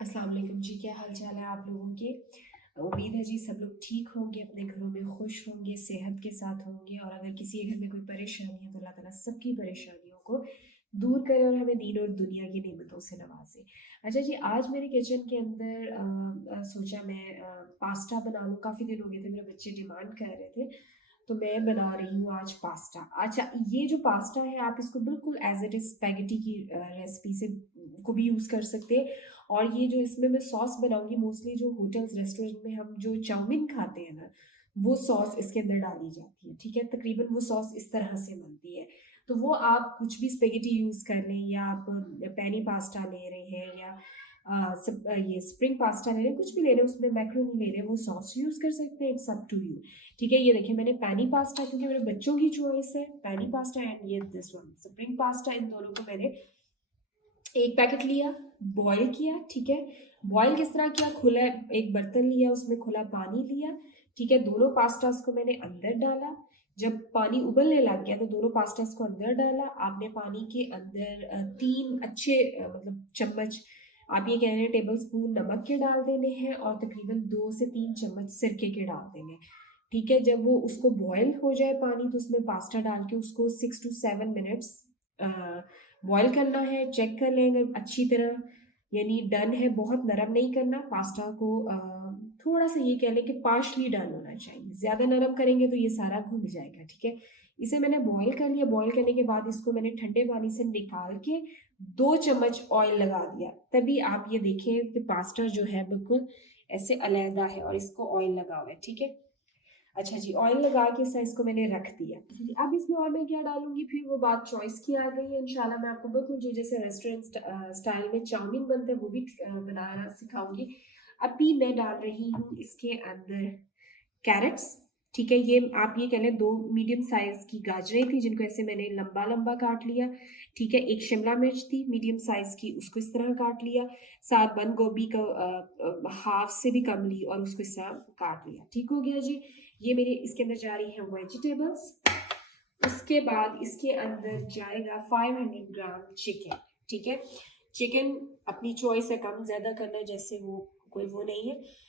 अस्सलाम वालेकुम जी, क्या हाल चाल है आप लोगों के। उम्मीद है जी सब लोग ठीक होंगे, अपने घरों में खुश होंगे, सेहत के साथ होंगे। और अगर किसी के घर में कोई परेशानी है तो अल्लाह ताला सबकी परेशानियों को दूर करे और हमें दीन और दुनिया की नेमतों से नवाजे। अच्छा जी, आज मेरे किचन के अंदर सोचा मैं पास्ता बना लूँ। काफ़ी दिन हो गए थे, मेरे बच्चे डिमांड कर रहे थे, तो मैं बना रही हूँ आज पास्ता। अच्छा, ये जो पास्ता है आप इसको बिल्कुल एज इट इज़ स्पैगेटी की रेसिपी से को भी यूज़ कर सकते हैं। और ये जो इसमें मैं सॉस बनाऊंगी, मोस्टली जो होटल्स रेस्टोरेंट में हम जो चाउमीन खाते हैं ना, वो सॉस इसके अंदर डाली जाती है। ठीक है, तकरीबन वो सॉस इस तरह से बनती है। तो वो आप कुछ भी स्पेगेटी यूज़ कर लें, या आप पैनी पास्ता ले रहे हैं, या ये स्प्रिंग पास्ता ले रहे हैं, कुछ भी ले रहे हैं, उसमें मैक्रोनी ले रहे हैं, वो सॉस यूज़ कर सकते हैं। It's up to you. ठीक है, ये देखिए मैंने पैनी पास्ता, क्योंकि मेरे बच्चों की चॉइस है, पैनी पास्ता एंड ये दिस वन स्प्रिंग पास्ता, इन दोनों को मैंने एक पैकेट लिया, बॉईल किया। ठीक है, बॉईल किस तरह किया, खुला एक बर्तन लिया, उसमें खुला पानी लिया। ठीक है, दोनों पास्तास को मैंने अंदर डाला। जब पानी उबलने लग गया तो दोनों पास्तास को अंदर डाला। आपने पानी के अंदर तीन अच्छे मतलब चम्मच, आप ये कह रहे हैं टेबल स्पून नमक के डाल देने हैं, और तकरीबन 2 से 3 चम्मच सिरके के डाल देने। ठीक है, जब वो उसको बॉयल हो जाए पानी, तो उसमें पास्ता डाल के उसको 6 to 7 मिनट्स बॉयल करना है। चेक कर लेंगे अच्छी तरह, यानी डन है, बहुत नरम नहीं करना पास्ता को। थोड़ा सा ये कह लें कि पार्शली डन होना चाहिए, ज़्यादा नरम करेंगे तो ये सारा घुल जाएगा। ठीक है, इसे मैंने बॉईल कर लिया। बॉईल करने के बाद इसको मैंने ठंडे पानी से निकाल के 2 चम्मच ऑयल लगा दिया। तभी आप ये देखें कि पास्ता जो है बिल्कुल ऐसे अलहदा है और इसको ऑयल लगा हुआ है। ठीक है, अच्छा जी, ऑयल लगा के साइज को मैंने रख दिया। अब इसमें और मैं क्या डालूंगी, फिर वो बात चॉइस की आ गई है। इंशाल्लाह मैं आपको बिल्कुल जो जैसे रेस्टोरेंट स्टाइल में चाउमीन बनते हैं वो भी बनाना सिखाऊंगी। अभी मैं डाल रही हूँ इसके अंदर कैरेट्स। ठीक है, ये आप ये कह लें 2 मीडियम साइज की गाजरें थी, जिनको ऐसे मैंने लंबा लंबा काट लिया। ठीक है, एक शिमला मिर्च थी मीडियम साइज की, उसको इस तरह काट लिया। साथ बंद गोभी का हाफ से भी कम ली और उसको इस तरह काट लिया। ठीक हो गया जी, ये मेरे इसके अंदर जा रही है वेजिटेबल्स। उसके बाद इसके अंदर जाएगा 500 ग्राम चिकन। ठीक है, चिकन अपनी चॉइस है, कम ज़्यादा करना जैसे वो कोई वो नहीं है।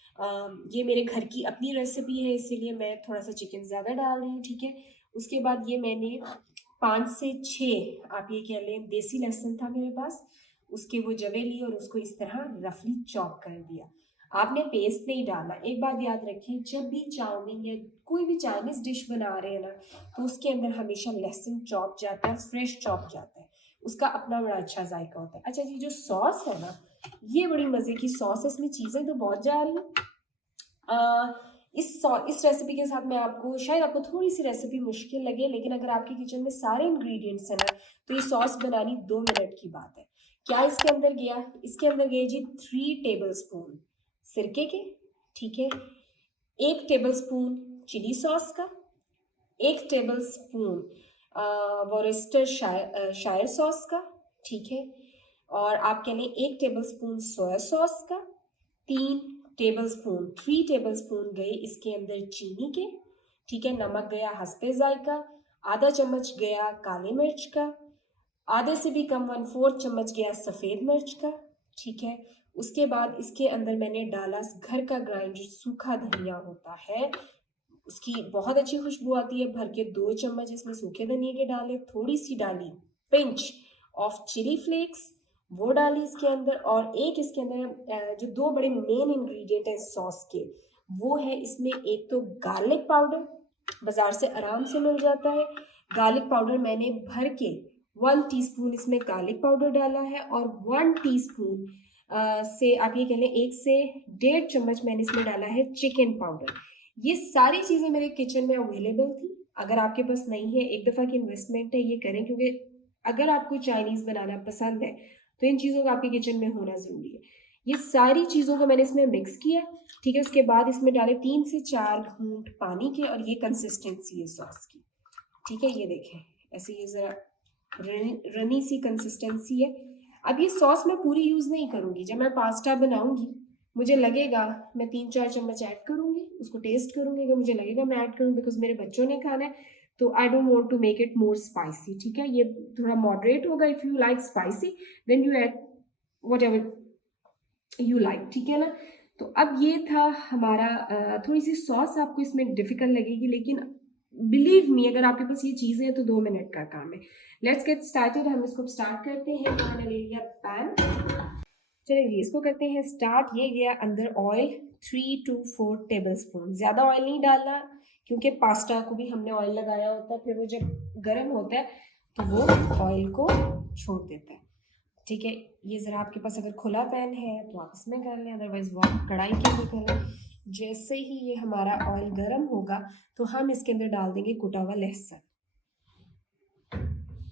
ये मेरे घर की अपनी रेसिपी है, इसीलिए मैं थोड़ा सा चिकन ज़्यादा डाल रही हूँ। ठीक है, उसके बाद ये मैंने 5 से 6 आप ये कह लें देसी लहसुन था मेरे पास, उसके वो जवे लिए और उसको इस तरह रफली चॉप कर दिया। आपने पेस्ट नहीं डाला। एक बात याद रखें, जब भी चाउमीन या कोई भी चाइनीज डिश बना रहे हैं ना, तो उसके अंदर हमेशा लहसुन चॉप जाता है, फ्रेश चॉप जाता है, उसका अपना बड़ा अच्छा जायका होता है। अच्छा जी, जो सॉस है ना, ये बड़ी मज़े की सॉस है, इसमें चीज़ें तो बहुत जा रही हैं। इस रेसिपी के साथ मैं आपको, शायद आपको थोड़ी सी रेसिपी मुश्किल लगे, लेकिन अगर आपके किचन में सारे इंग्रेडिएंट्स हैं ना, तो ये सॉस बनानी 2 मिनट की बात है। क्या इसके अंदर गया, इसके अंदर गए जी 3 टेबल स्पून सिरके के। ठीक है, 1 टेबल स्पून चिली सॉस का, 1 टेबल स्पून वॉरेस्टर शायर सॉस का। ठीक है, और आप कह लें 1 टेबल स्पून सोया सॉस का। 3 टेबल स्पून गए इसके अंदर चीनी के। ठीक है, नमक गया हस्बे जायका। आधा चम्मच गया काली मिर्च का। आधे से भी कम 1/4 चम्मच गया सफ़ेद मिर्च का। ठीक है, उसके बाद इसके अंदर मैंने डाला घर का ग्राइंड सूखा धनिया होता है, उसकी बहुत अच्छी खुशबू आती है। भर के 2 चम्मच इसमें सूखे धनिए के डाले, थोड़ी सी डाली पिंच ऑफ चिली फ्लेक्स, वो डाली इसके अंदर। और एक इसके अंदर जो 2 बड़े मेन इंग्रेडिएंट है सॉस के, वो है इसमें एक तो गार्लिक पाउडर, बाजार से आराम से मिल जाता है। गार्लिक पाउडर मैंने भर के 1 टीस्पून इसमें गार्लिक पाउडर डाला है, और 1 टीस्पून से आप ये कह लें 1 से 1.5 चम्मच मैंने इसमें डाला है चिकन पाउडर। ये सारी चीज़ें मेरे किचन में अवेलेबल थी। अगर आपके पास नहीं है, एक दफ़ा की इन्वेस्टमेंट है, ये करें, क्योंकि अगर आपको चाइनीज़ बनाना पसंद है तो इन चीज़ों का आपके किचन में होना ज़रूरी है। ये सारी चीज़ों को मैंने इसमें मिक्स किया। ठीक है, उसके बाद इसमें डाले 3 से 4 घूंट पानी के, और ये कंसिस्टेंसी है सॉस की। ठीक है, ये देखें ऐसे ये ज़रा रनी सी कंसिस्टेंसी है। अब ये सॉस मैं पूरी यूज़ नहीं करूँगी, जब मैं पास्ता बनाऊँगी मुझे लगेगा मैं 3-4 चम्मच ऐड करूँगी, उसको टेस्ट करूँगी, अगर मुझे लगेगा मैं ऐड करूँ बिकॉज मेरे बच्चों ने खाना है, तो I don't want to make it more spicy. ठीक है, ये थोड़ा मॉडरेट होगा। If you like spicy then you add whatever you like, ठीक है ना। तो अब ये था हमारा, थोड़ी सी सॉस आपको इसमें डिफिकल्ट लगेगी, लेकिन बिलीव मी अगर आपके पास ये चीज़ें हैं तो 2 मिनट का काम है। लेट्स गेट स्टार्टेड, हम इसको स्टार्ट करते हैं। मैंने ले लिया पैन, चलिए जी इसको करते हैं स्टार्ट। ये गया अंदर ऑयल 3 to 4 टेबल स्पून। ज़्यादा ऑयल नहीं डालना क्योंकि पास्ता को भी हमने ऑयल लगाया होता है, फिर वो जब गर्म होता है तो वो ऑयल को छोड़ देता है, ठीक है। ये ज़रा आपके पास अगर खुला पैन है तो आप इसमें कर लें, अदरवाइज वो आप कढ़ाई के अंदर करें। जैसे ही ये हमारा ऑयल गर्म होगा तो हम इसके अंदर डाल देंगे कुटा हुआ लहसुन।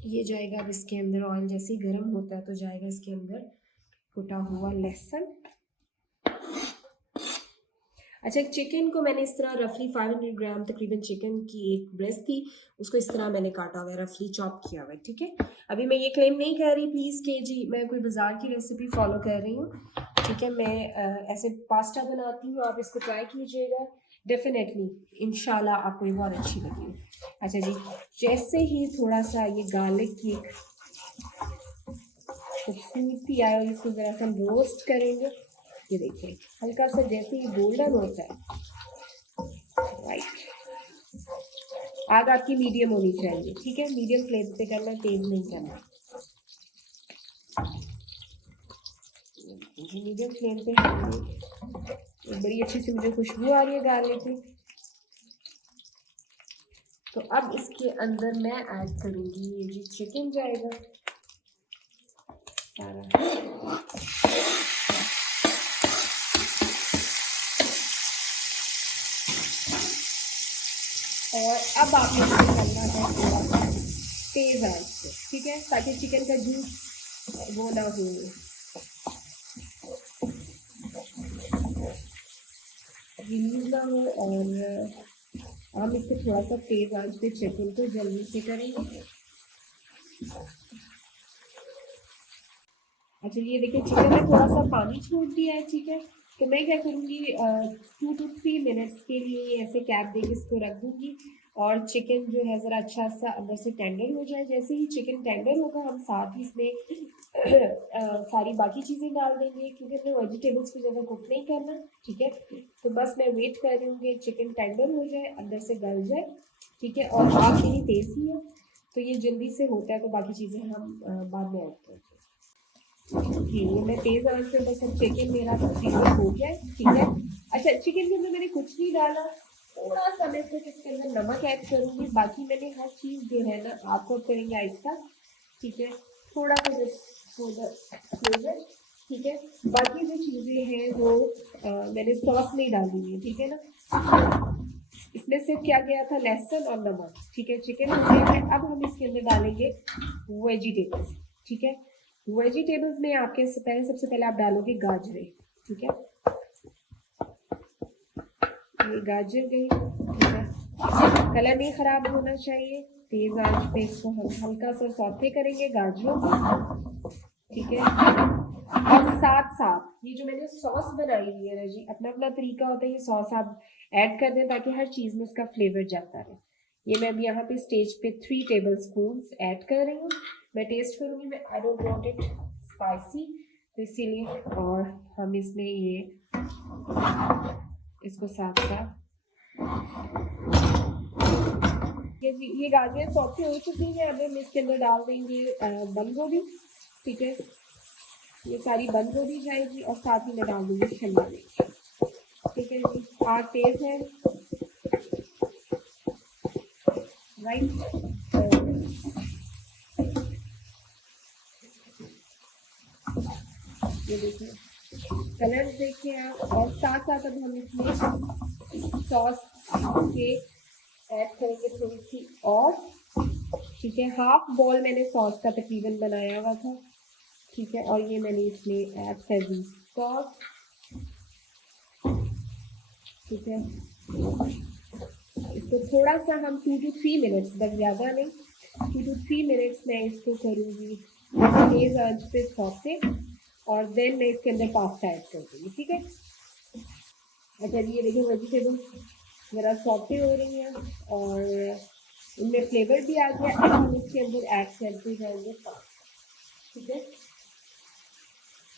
ये जाएगा अब इसके अंदर, ऑयल जैसे ही गर्म होता है तो जाएगा इसके अंदर कुटा हुआ लहसुन। अच्छा, चिकन को मैंने इस तरह रफली 500 ग्राम तकरीबन चिकन की एक ब्रेस्ट थी, उसको इस तरह मैंने काटा हुआ है, रफली चॉप किया हुआ है, ठीक है। अभी मैं ये क्लेम नहीं कर रही प्लीज़ कि जी मैं कोई बाज़ार की रेसिपी फॉलो कर रही हूँ, ठीक है। मैं ऐसे पास्ता बनाती हूँ, आप इसको ट्राई कीजिएगा, डेफिनेटली इंशाल्लाह आपको ये बहुत अच्छी लगेगी। अच्छा जी, जैसे ही थोड़ा सा ये गार्लिक की खूबसूरती आए और इसको ज़रा सा रोस्ट करेंगे, ये देखिए हल्का सा जैसे ही गोल्डन होता है, राइट। आग आपकी मीडियम होनी चाहिए, ठीक है, मीडियम फ्लेम पे करना, तेज नहीं करना। मीडियम फ्लेम पे हमने, बड़ी अच्छी सी मुझे खुशबू आ रही है गार्लिक की। तो अब इसके अंदर मैं ऐड करूंगी ये जी चिकन जाएगा सारा। और अब आपने इसे करना है थोड़ा सा तेज आंच पे, ठीक है, ताकि चिकन का जूस वो ना हो, रिलीज ना हो। और हम इसको थोड़ा सा तेज आंच पे चिकन को जल्दी से करेंगे। अच्छा, ये देखिए चिकन में थोड़ा सा पानी छोड़ दिया है, ठीक है। तो मैं क्या करूँगी, 2 to 3 मिनट्स के लिए ऐसे कैप दे के इसको रख दूँगी, और चिकन जो है ज़रा अच्छा सा अंदर से टेंडर हो जाए। जैसे ही चिकन टेंडर होगा हम साथ ही इसमें सारी बाकी चीज़ें डाल देंगे, क्योंकि हमने वेजिटेबल्स को ज़्यादा कुक नहीं करना, ठीक है। तो बस मैं वेट कर रही हूँ कि चिकन टेंडर हो जाए, अंदर से गल जाए, ठीक है। और आग मेरी तेज़ ही है तो ये जल्दी से होता है, तो बाकी चीज़ें हम बाद में ऐड करते हैं। जी, ये मैं तेज़ आंच पे, बस अब चिकन मेरा तकरीबन हो गया है, ठीक है। अच्छा, चिकन के अंदर मैंने कुछ नहीं डाला, थोड़ा सा मैं सिर्फ इसके अंदर नमक ऐड करूँगी, बाकी मैंने हर चीज़ जो है ना आपको करेंगे आहिस्ता, ठीक है। थोड़ा सा जस्ट फ्लेवर, ठीक है। बाकी जो चीज़ें हैं वो मैंने सॉस नहीं डाली है, ठीक है ना। इसमें सिर्फ क्या गया था, लहसुन और नमक, ठीक है। चिकन हो गया है, अब हम इसके अंदर डालेंगे वेजिटेबल्स, ठीक है। वेजिटेबल्स में आपके सबसे पहले आप डालोगे गाजरें, ठीक है। ये गाजर गई, ठीक है। कलर नहीं खराब होना चाहिए, तेज आंच पे इसको हम हल्का सा सौते करेंगे गाजरों को, ठीक है। और साथ साथ ये जो मैंने सॉस बनाई हुई है ना जी, अपना अपना तरीका होता है, ये सॉस आप ऐड कर दें ताकि हर चीज़ में उसका फ्लेवर जाता रहे। ये मैं अभी यहाँ पे स्टेज पे 3 टेबल स्पून ऐड कर रही हूँ। मैं टेस्ट करूँगी, मैं आई डोंट वांट इट स्पाइसी, तो इसीलिए। और हम इसमें इसको साथ साथ ये गाजर सौते हो चुकी हैं, अब हम इसके अंदर डाल देंगे बंद गोभी, ठीक है। ये सारी बंद गोभी जाएगी और साथ ही मैं डाल दूंगी शिमला मिर्च, ठीक है जी। आग तेज है, राइट। ये देखिए कलर देखिए आप, और साथ साथ अब हम इसमें सॉस के ऐड करेंगे थोड़ी सी और, ठीक है। हाफ बॉल मैंने सॉस का तकरीबन बनाया हुआ था, ठीक है। और ये मैंने इसमें ऐड कर दी सॉस, ठीक है। इसको थोड़ा सा हम 2 to 3 मिनट्स, बस ज़्यादा नहीं, 2 to 3 मिनट्स मैं इसको करूँगी तेज़ आंच पे सौते, और देन मैं इसके अंदर पास्ता ऐड कर दूँगी, ठीक है। अच्छा जी, ये देखिए वेजिटेबल्स ज़रा सौते हो रही हैं और इनमें फ्लेवर भी आ गया। अब हम इसके अंदर ऐड करते जाएंगे पास्ता, ठीक है।